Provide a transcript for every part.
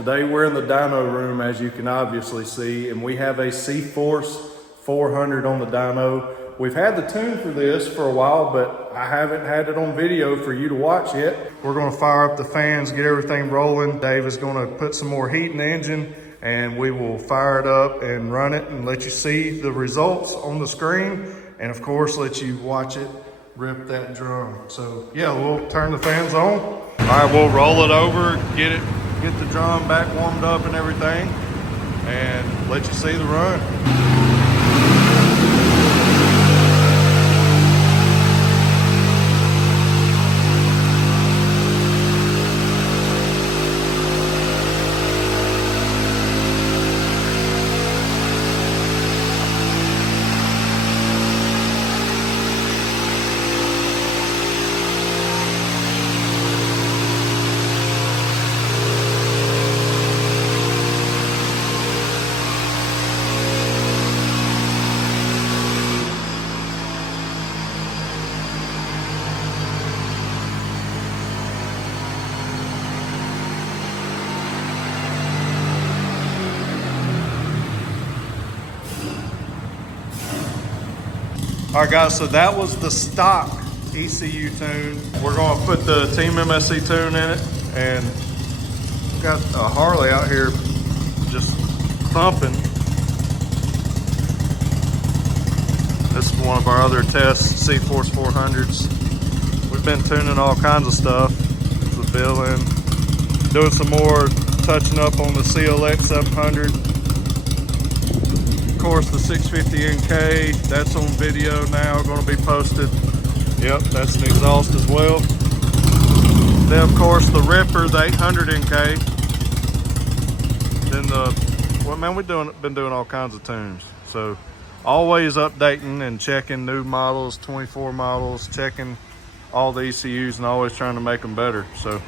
Today we're in the dyno room, as you can obviously see, and we have a CFORCE 400 on the dyno. We've had the tune for this for a while, but I haven't had it on video for you to watch yet. We're gonna fire up the fans, get everything rolling. Dave is gonna put some more heat in the engine, and we will fire it up and run it and let you see the results on the screen, and of course let you watch it rip that drum. So yeah, we'll turn the fans on. All right, we'll roll it over, get the drum back warmed up and everything, and let you see the run. All right guys, so that was the stock ECU tune. We're gonna put the Team MSC Tune in it, and we've got a Harley out here just thumping. This is one of our other tests, CFORCE 400s. We've been tuning all kinds of stuff, the billing, doing some more touching up on the CLX 700. Of course, the 650 NK, that's on video now, going to be posted. Yep, that's an exhaust as well. Then of course the Ripper, the 800 NK. Then well man, we've been doing all kinds of tunes. So always updating and checking new models, 24 models, checking all the ECUs and always trying to make them better. So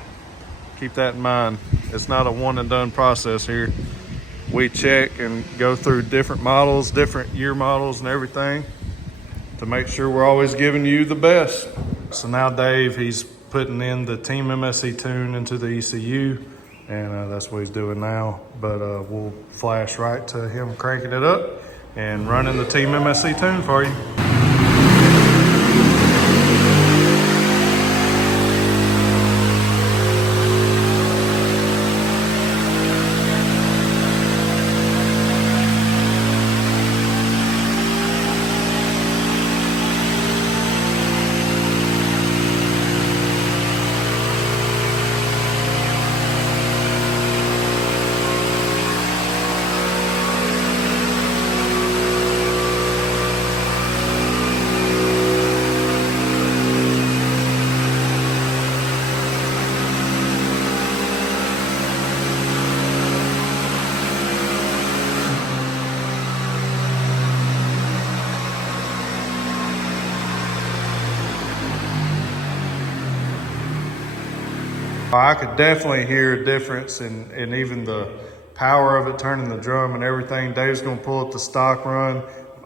keep that in mind. It's not a one and done process here. We check and go through different models, different year models and everything to make sure we're always giving you the best. So now Dave, he's putting in the Team MSC Tune into the ECU, and that's what he's doing now. But we'll flash right to him cranking it up and running the Team MSC Tune for you. I could definitely hear a difference in even the power of it, turning the drum and everything. Dave's gonna pull up the stock run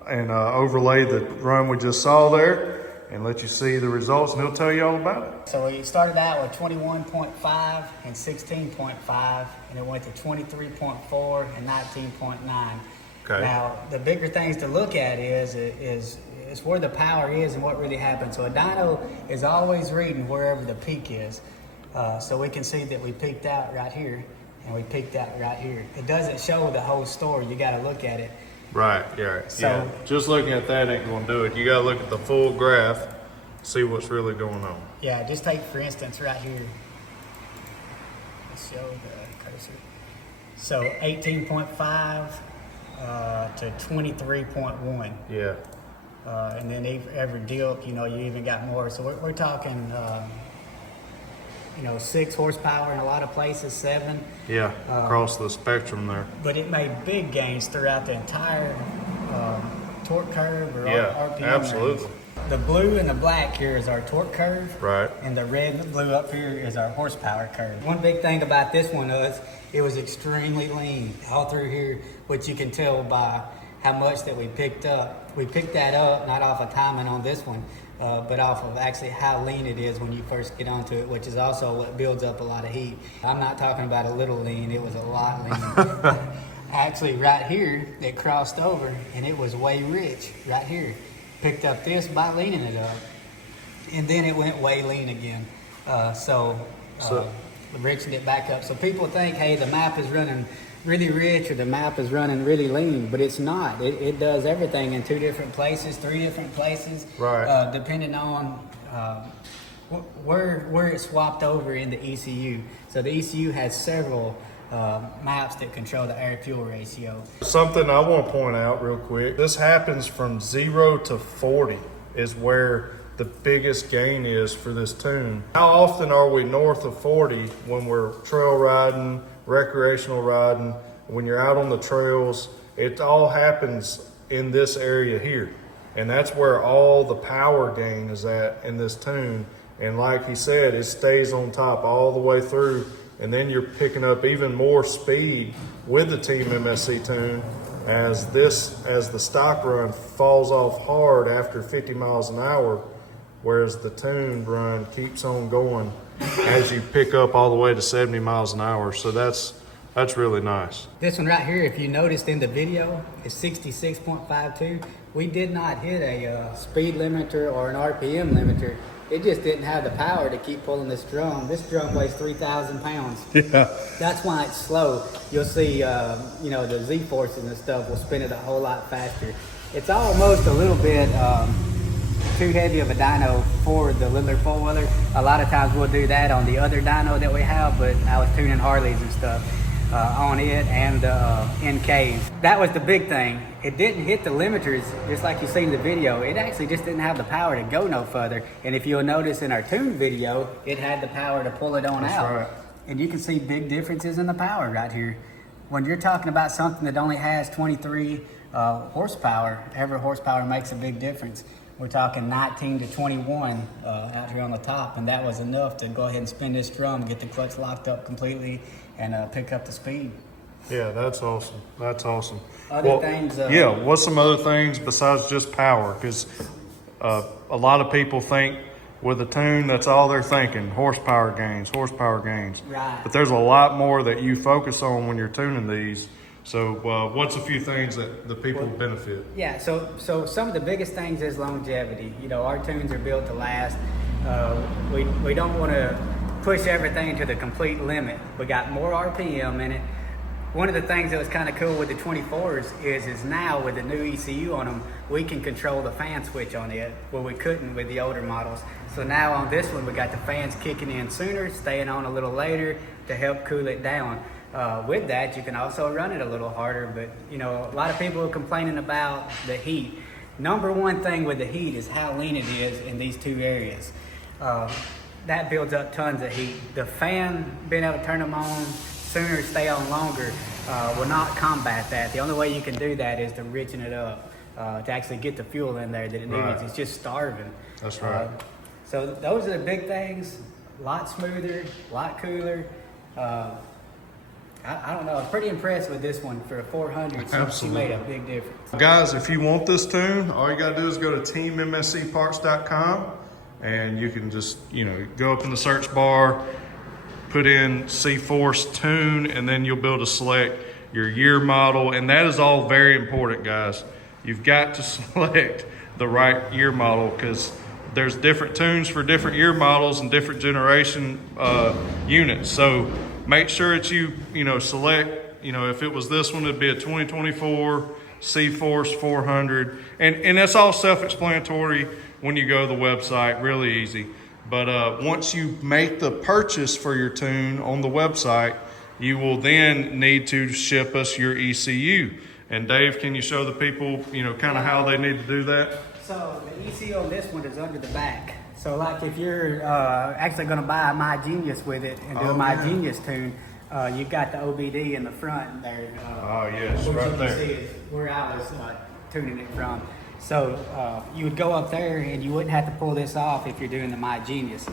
and overlay the run we just saw there and let you see the results, and he'll tell you all about it. So we started out with 21.5 and 16.5, and it went to 23.4 and 19.9. Okay. Now, the bigger things to look at is where the power is and what really happens. So a dyno is always reading wherever the peak is. So we can see that we peaked out right here and we peaked out right here. It doesn't show the whole story. You got to look at it. Right, yeah. So, yeah. Just looking at that ain't going to do it. You got to look at the full graph, see what's really going on. Yeah, just take, for instance, right here. Let's show the cursor. So 18.5 to 23.1. Yeah. And then every dip, you even got more. So we're talking, 6 horsepower in a lot of places, 7. Yeah, across the spectrum there. But it made big gains throughout the entire torque curve or RPM absolutely. range. The blue and the black here is our torque curve. Right. And the red and the blue up here is our horsepower curve. One big thing about this one was it was extremely lean all through here, which you can tell by how much that we picked up. We picked that up, not off of timing on this one, but off of actually how lean it is when you first get onto it, which is also what builds up a lot of heat. I'm not talking about a little lean, it was a lot lean. Actually, right here, it crossed over and it was way rich right here. Picked up this by leaning it up, and then it went way lean again. So riching it back up. So people think, hey, the map is running really rich or the map is running really lean, but it's not. It does everything in 2 different places, 3 different places, right? Depending on where it's swapped over in the ECU. So the ECU has several maps that control the air-fuel ratio. Something I want to point out real quick. This happens from 0 to 40 is where the biggest gain is for this tune. How often are we north of 40 when we're trail riding, recreational riding, when you're out on the trails? It all happens in this area here. And that's where all the power gain is at in this tune. And like he said, it stays on top all the way through. And then you're picking up even more speed with the Team MSC Tune as the stock run falls off hard after 50 miles an hour, whereas the Tune run keeps on going as you pick up all the way to 70 miles an hour. So that's really nice. This one right here, if you noticed in the video, is 66.52. We did not hit a speed limiter or an RPM limiter. It just didn't have the power to keep pulling this drum. This drum weighs 3,000 pounds. Yeah. That's why it's slow. You'll see, the Z-forces and stuff will spin it a whole lot faster. It's almost a little bit too heavy of a dyno for the littler four-wheeler. A lot of times we'll do that on the other dyno that we have, but I was tuning Harleys and stuff on it and NKs. That was the big thing. It didn't hit the limiters, just like you see in the video. It actually just didn't have the power to go no further. And if you'll notice in our tune video, it had the power to pull it on out. Right. And you can see big differences in the power right here. When you're talking about something that only has 23 horsepower, every horsepower makes a big difference. We're talking 19 to 21 out here on the top, and that was enough to go ahead and spin this drum, get the clutch locked up completely, and pick up the speed. Yeah, that's awesome. That's awesome. Other things. What's some other things besides just power? Because a lot of people think with a tune, that's all they're thinking: horsepower gains. Right. But there's a lot more that you focus on when you're tuning these. So what's a few things that the people benefit? Yeah, so some of the biggest things is longevity. Our tunes are built to last. We don't want to push everything to the complete limit. We got more RPM in it. One of the things that was kind of cool with the 24s is now with the new ECU on them, we can control the fan switch on it, where we couldn't with the older models. So now on this one, we got the fans kicking in sooner, staying on a little later to help cool it down. With that, you can also run it a little harder, but a lot of people are complaining about the heat. Number one thing with the heat is how lean it is in these 2 areas. That builds up tons of heat. The fan, being able to turn them on sooner, stay on longer, will not combat that. The only way you can do that is to richen it up, to actually get the fuel in there that it needs. Right. It's just starving. That's right. So those are the big things. A lot smoother, a lot cooler. I don't know. I was pretty impressed with this one for a 400. She made a big difference. Guys, if you want this tune, all you got to do is go to teammscparts.com and you can just, go up in the search bar, put in CFORCE tune, and then you'll be able to select your year model. And that is all very important, guys. You've got to select the right year model because there's different tunes for different year models and different generation units. So make sure that you select, if it was this one, it'd be a 2024 CFORCE 400. And that's all self-explanatory when you go to the website, really easy. But once you make the purchase for your tune on the website, you will then need to ship us your ECU. And Dave, can you show the people, kind of how they need to do that? So the ECU on this one is under the back. So like if you're actually going to buy a My Genius with it and do a My Genius tune, you've got the OBD in the front there. Yes, right there. See is where I was tuning it from. So you would go up there and you wouldn't have to pull this off if you're doing the My Genius.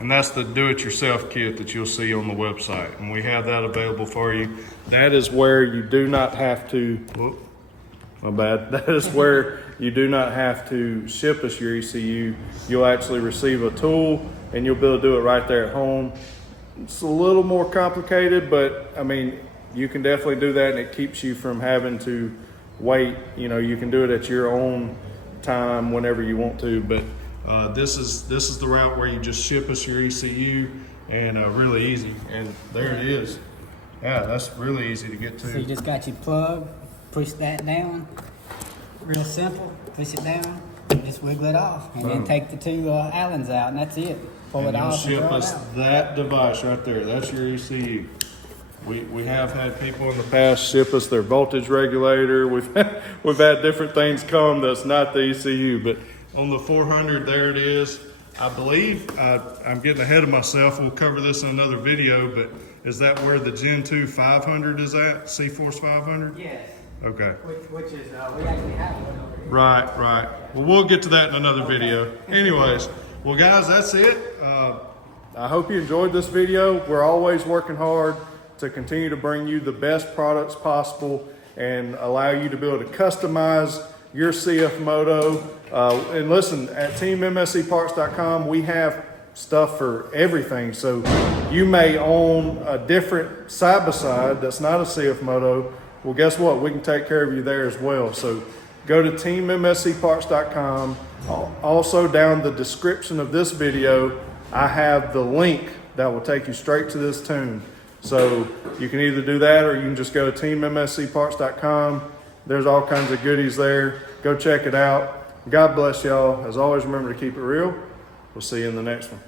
And that's the do-it-yourself kit that you'll see on the website. And we have that available for you. That is where you do not have to My bad. That is where you do not have to ship us your ECU. You'll actually receive a tool and you'll be able to do it right there at home. It's a little more complicated, but I mean, you can definitely do that and it keeps you from having to wait. You know, you can do it at your own time whenever you want to, but this is the route where you just ship us your ECU, and really easy. And there it is. Yeah, that's really easy to get to. So you just got your plug, push that down, real simple, push it down, and just wiggle it off, and then take the two Allens out, and that's it. Pull it off and ship throw it us out. that device right there. That's your ECU. We have had people in the past ship us their voltage regulator. We've had different things come that's not the ECU, but on the 400, there it is. I believe, I'm getting ahead of myself. We'll cover this in another video, but is that where the Gen 2 500 is at? CFORCE 500? Yes. Okay. Which is, we actually have one over here. Right. Well, we'll get to that in another video. Anyways, well, guys, that's it. I hope you enjoyed this video. We're always working hard to continue to bring you the best products possible and allow you to be able to customize your CFMOTO. And listen, at teammscparts.com, we have stuff for everything. So you may own a different side-by-side that's not a CFMOTO. Well, guess what? We can take care of you there as well. So go to teammscparts.com. Also, down the description of this video, I have the link that will take you straight to this tune. So you can either do that or you can just go to teammscparts.com. There's all kinds of goodies there. Go check it out. God bless y'all. As always, remember to keep it real. We'll see you in the next one.